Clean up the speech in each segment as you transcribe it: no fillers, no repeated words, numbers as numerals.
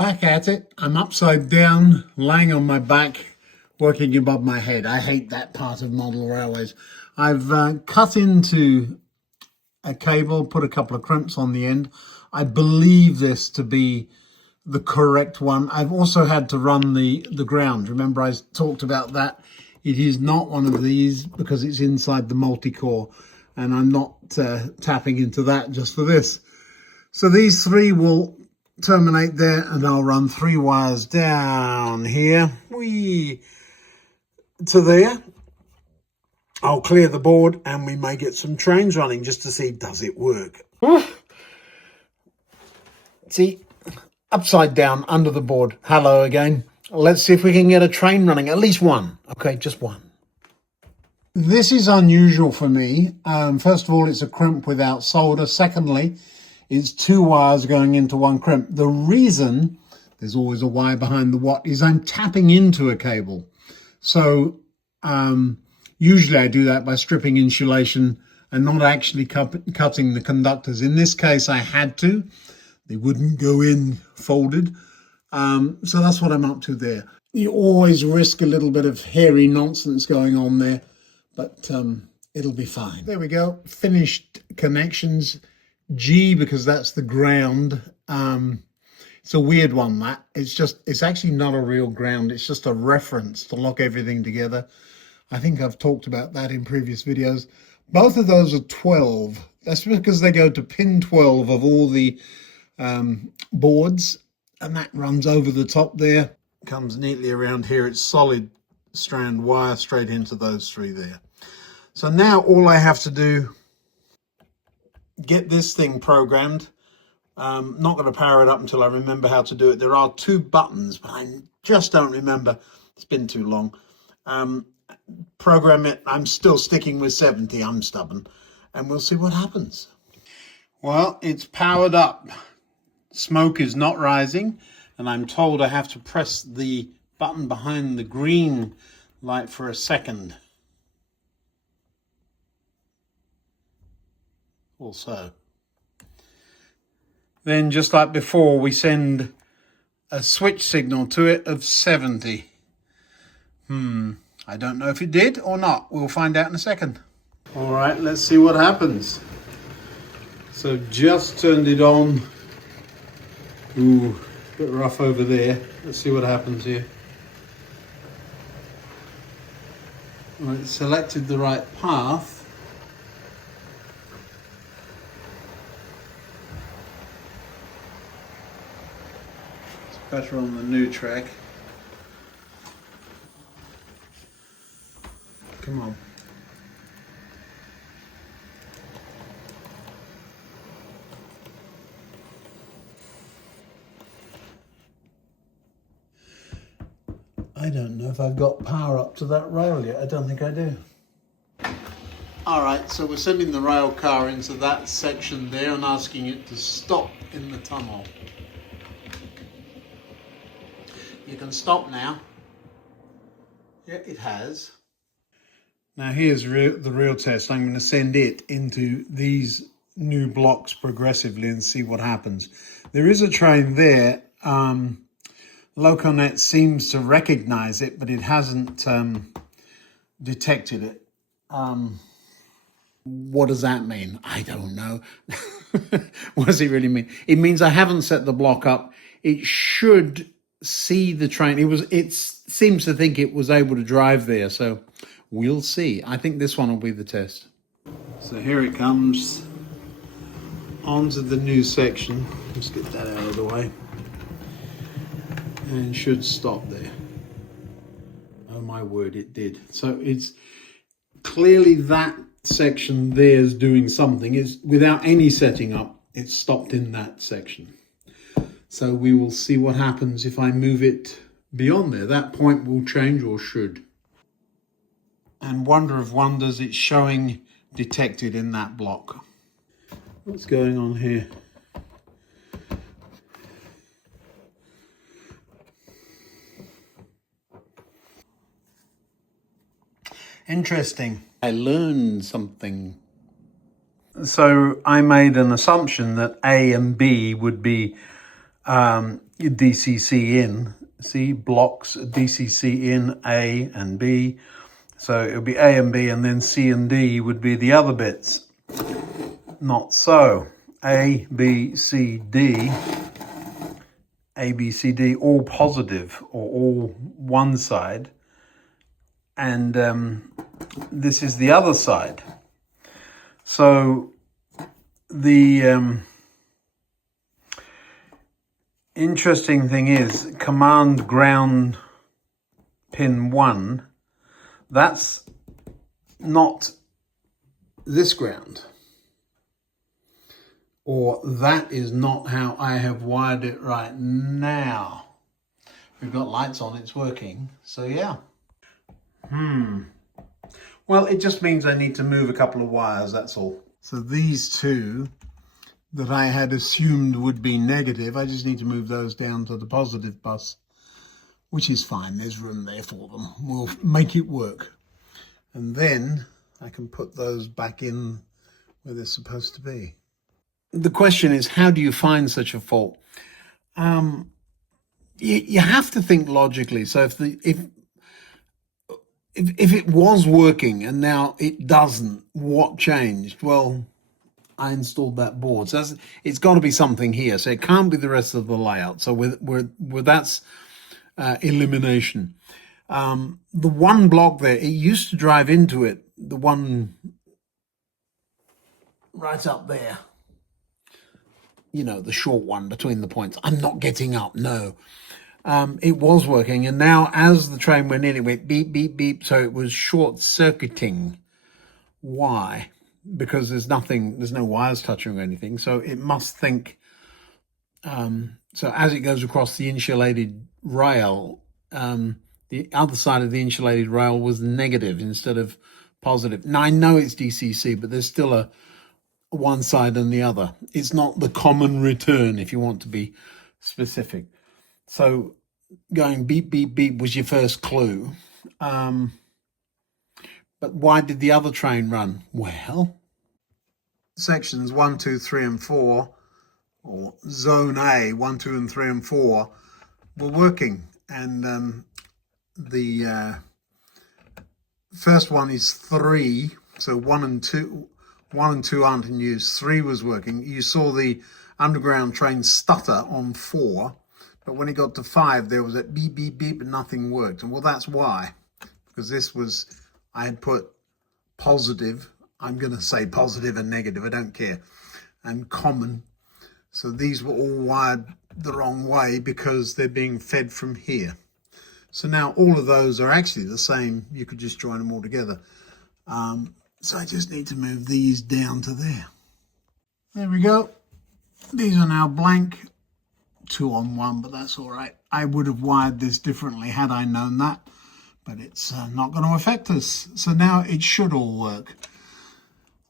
Back at it. I'm upside down, lying on my back, working above my head. I hate that part of model railways. I've cut into a cable, put a couple of crimps on the end. I believe this to be the correct one. I've also had to run the ground. Remember I talked about that. It is not one of these because it's inside the multi-core, and I'm not tapping into that just for this. So these three will terminate there, and I'll run 3 wires down here to there. I'll clear the board and we may get some trains running just to see, does it work? See, upside down under the board. Hello again. Let's see if we can get a train running, at least one. Okay, just one. This is unusual for me. First of all, it's a crimp without solder. Secondly, it's 2 wires going into one crimp. The reason, there's always a wire behind the watt, is I'm tapping into a cable. So usually I do that by stripping insulation and not actually cutting the conductors. In this case, I had to. They wouldn't go in folded. So that's what I'm up to there. You always risk a little bit of hairy nonsense going on there, but it'll be fine. There we go. Finished connections. G, because that's the ground. It's a weird one, that. It's actually not a real ground. It's just a reference to lock everything together. I think I've talked about that in previous videos. Both of those are 12. That's because they go to pin 12 of all the boards, and that runs over the top there. Comes neatly around here. It's solid strand wire straight into those 3 there. So now all I have to do, get this thing programmed. Not going to power it up until I remember how to do it. There are 2 buttons, but I just don't remember. It's been too long. Program it. I'm still sticking with 70. I'm stubborn. And we'll see what happens. Well, it's powered up. Smoke is not rising. And I'm told I have to press the button behind the green light for a second. Also. Then, just like before, we send a switch signal to it of 70. I don't know if it did or not. We'll find out in a second. All right, let's see what happens. So just turned it on. Ooh, a bit rough over there. Let's see what happens here. All right, selected the right path. Better on the new track. Come on. I don't know if I've got power up to that rail yet. I don't think I do. All right, so we're sending the rail car into that section there and asking it to stop in the tunnel. You can stop now. Yeah, it has. Now here's the real test. I'm going to send it into these new blocks progressively and see what happens. There is a train there. Loconet seems to recognize it, but it hasn't detected it. What does that mean? I don't know. What does it really mean? It means I haven't set the block up. It should see the train. It seems to think it was able to drive there, so we'll see. I think this one will be the test. So here it comes onto the new section. Let's get that out of the way. And should stop there. Oh my word, it did. So it's clearly that section there is doing something. It's without any setting up, it's stopped in that section. So we will see what happens if I move it beyond there. That point will change, or should. And wonder of wonders, it's showing detected in that block. What's going on here? Interesting. I learned something. So I made an assumption that A and B would be DCC in. See, blocks DCC in A and B. So it would be A and B, and then C and D would be the other bits. Not so. A, B, C, D. A, B, C, D, all positive, or all one side. And this is the other side. So the interesting thing is command ground pin 1, that's not this ground, or that is not how I have wired it right now. We've got lights on, it's working, so yeah. Well, it just means I need to move a couple of wires, that's all. So these two that I had assumed would be negative, I just need to move those down to the positive bus, which is fine, there's room there for them. We'll make it work. And then I can put those back in where they're supposed to be. The question is, how do you find such a fault? You have to think logically. So if it was working and now it doesn't, what changed? Well, I installed that board. So it's got to be something here. So it can't be the rest of the layout. So that's elimination. The one block there, it used to drive into it, the one right up there. You know, the short one between the points. I'm not getting up, no. It was working, and now as the train went in, it went beep, beep, beep, so it was short-circuiting. Why? Because there's no wires touching or anything, so it must think, so as it goes across the insulated rail, the other side of the insulated rail was negative instead of positive. Now, I know it's DCC, but there's still a one side and the other. It's not the common return, if you want to be specific. So going beep, beep, beep was your first clue. But why did the other train run? Well, sections 1, 2, 3, and 4, or zone A, 1, 2, and 3, and 4, were working. And the first one is 3, so 1 and 2 aren't in use. 3 was working. You saw the underground train stutter on 4, but when it got to 5, there was a beep, beep, beep, and nothing worked. And well, that's why, because I had put positive, I'm going to say positive and negative, I don't care, and common. So these were all wired the wrong way because they're being fed from here. So now all of those are actually the same. You could just join them all together. So I just need to move these down to there. There we go. These are now blank. 2 on 1, but that's all right. I would have wired this differently had I known that, but it's not going to affect us. So now it should all work.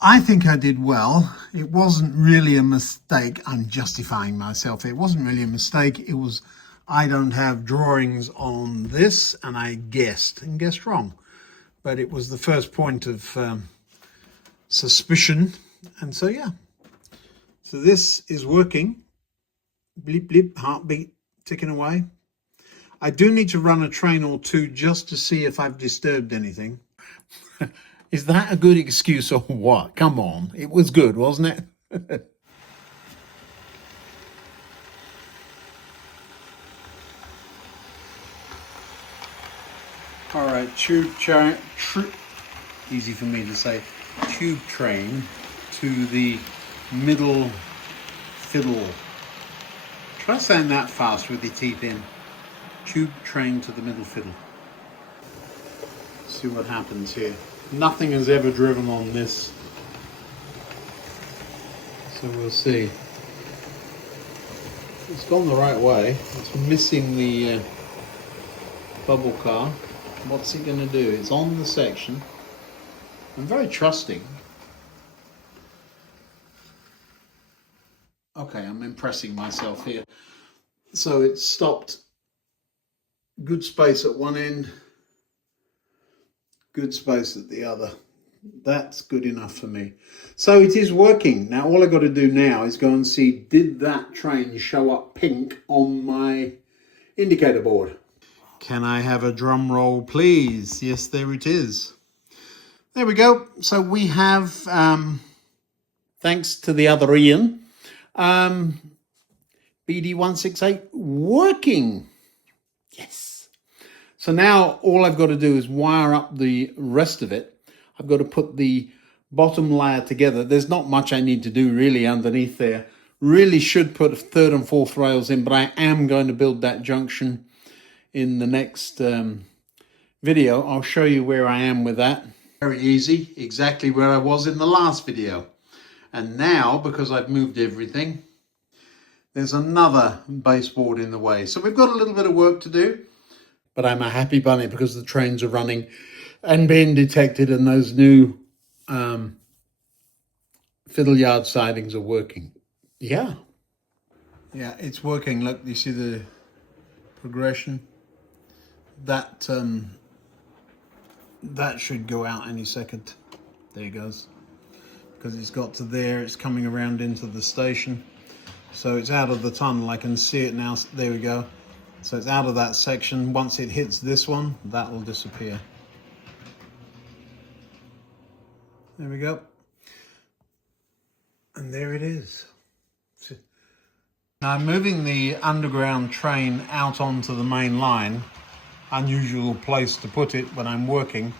I think I did well. It wasn't really a mistake. I'm justifying myself. It wasn't really a mistake. It was, I don't have drawings on this, and I guessed wrong. But it was the first point of suspicion. And so, yeah. So this is working. Bleep, bleep, heartbeat ticking away. I do need to run a train or two just to see if I've disturbed anything. Is that a good excuse or what? Come on. It was good, wasn't it? All right, easy for me to say, tube train to the middle fiddle. Try saying that fast with your teeth in. Tube train to the middle fiddle. See what happens here. Nothing has ever driven on this, so we'll see. It's gone the right way. It's missing the bubble car. What's it going to do? It's on the section. I'm very trusting. Okay, I'm impressing myself here. So it stopped. Good space at one end, good space at the other. That's good enough for me. So it is working. Now all I've got to do now is go and see, did that train show up pink on my indicator board? Can I have a drum roll, please? Yes, there it is. There we go. So we have, thanks to the other Ian, BD168 working. Yes. So now all I've got to do is wire up the rest of it. I've got to put the bottom layer together. There's not much I need to do really underneath there. Really should put third and fourth rails in, but I am going to build that junction in the next video. I'll show you where I am with that. Very easy, exactly where I was in the last video. And now, because I've moved everything, there's another baseboard in the way. So we've got a little bit of work to do, but I'm a happy bunny because the trains are running and being detected, and those new fiddle yard sidings are working. Yeah, it's working. Look, you see the progression? That that should go out any second. There it goes. Because it's got to there, it's coming around into the station. So it's out of the tunnel. I can see it now. There we go. So it's out of that section. Once it hits this one, that will disappear. There we go. And there it is. Now I'm moving the underground train out onto the main line. Unusual place to put it when I'm working.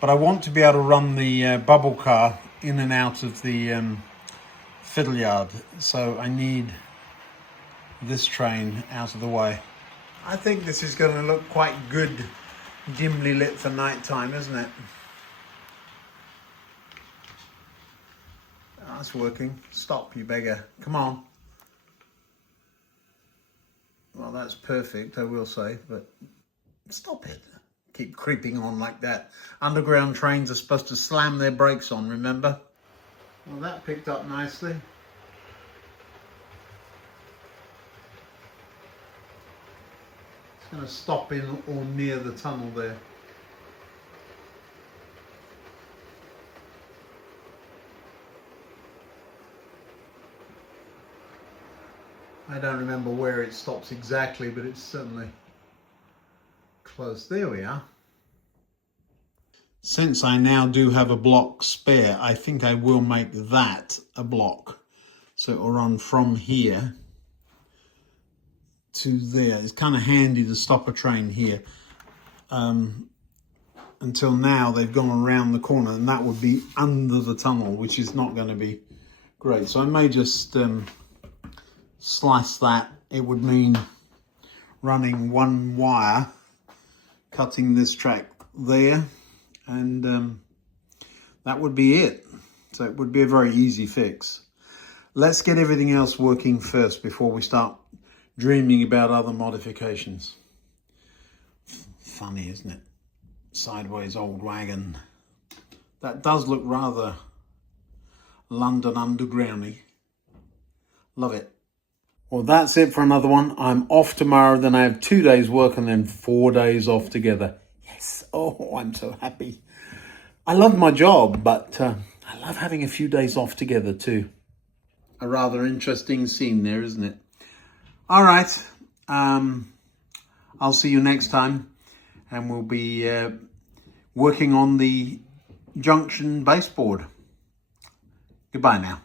But I want to be able to run the bubble car in and out of the fiddle yard. So I need this train out of the way. I think this is going to look quite good, dimly lit for night time, isn't it? That's working. Stop, you beggar. Come on. Well, that's perfect, I will say, but stop it. Keep creeping on like that. Underground trains are supposed to slam their brakes on, remember? Well, that picked up nicely. It's going to stop in or near the tunnel there. I don't remember where it stops exactly, but it's certainly close. There we are. Since I now do have a block spare, I think I will make that a block. So it will run from here to there. It's kind of handy to stop a train here. Until now, they've gone around the corner, and that would be under the tunnel, which is not going to be great. So I may just slice that. It would mean running one wire, cutting this track there, and that would be it. So it would be a very easy fix. Let's get everything else working first before we start dreaming about other modifications. Funny, isn't it? Sideways old wagon. That does look rather London Underground-y. Love it. Well, that's it for another one. I'm off tomorrow, then I have 2 days work and then 4 days off together. Yes, oh, I'm so happy. I love my job, but I love having a few days off together too. A rather interesting scene there, isn't it? All right, I'll see you next time, and we'll be working on the junction baseboard. Goodbye now.